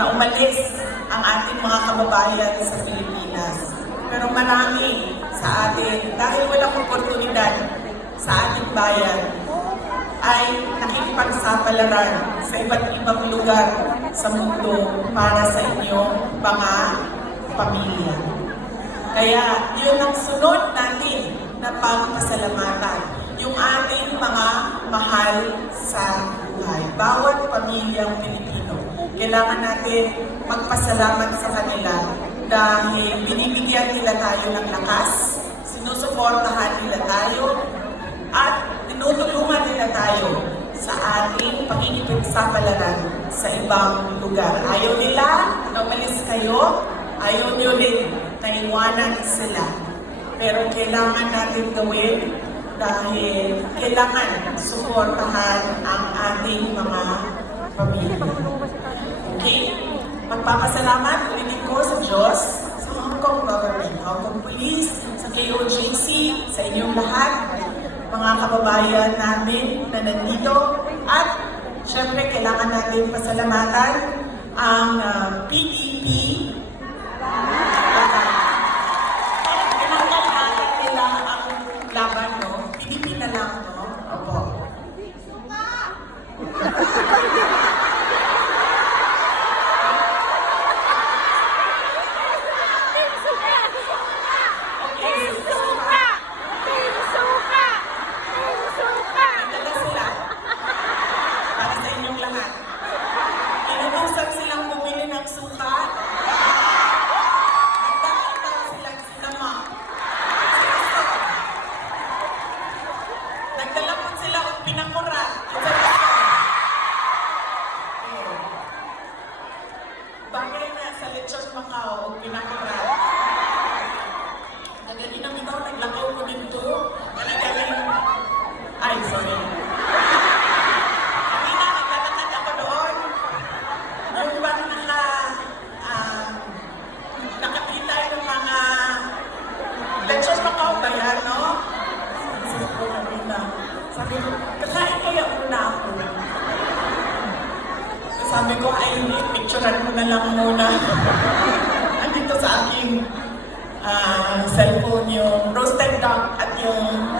na umalis ang ating mga kababayan sa Pilipinas. Pero marami sa atin, dahil walang oportunidad sa ating bayan, ay nakikipagsapalaran sa iba't ibang lugar sa mundo para sa inyong mga pamilya. Kaya yun ang sunod natin na pagpasalamatan, yung ating mga mahal sa buhay. Bawat pamilyang Pilipino, kailangan natin magpasalamat sa kanila dahil binibigyan nila tayo ng lakas, sinusuportahan nila tayo, at tinutulungan nila tayo sa ating pakikipagsapalaran sa ibang lugar. Ayaw nila na umalis kayo, ayaw nyo rin na iwanan sila. Pero kailangan natin gawin dahil kailangan suportahan ang ating mga pamilya. Okay? Magpapasalamat ulitin ko sa Diyos, sa Hong Kong government, Hong Kong Police, sa KOJC, sa inyong lahat, mga kababayan namin na nandito, at syempre kailangan natin pasalamatan ang PDP. Pinangkalahatan nila ang laban, no? PDP na lang, no? Opo. Bagay na sa Lechon Macau, pinakurat. Agad inamitaw, naglakaw ko dito. Galing. Ay, sorry. Kanina, naglatakad ako doon. Yung bang nakakita yung mga Lechon Macau ba yan, no? Sabi ko, kakain kaya muna ako. Sabi ko, ay hindi, picturean ko na lang muna. Andito sa aking cellphone yung roasted duck at yung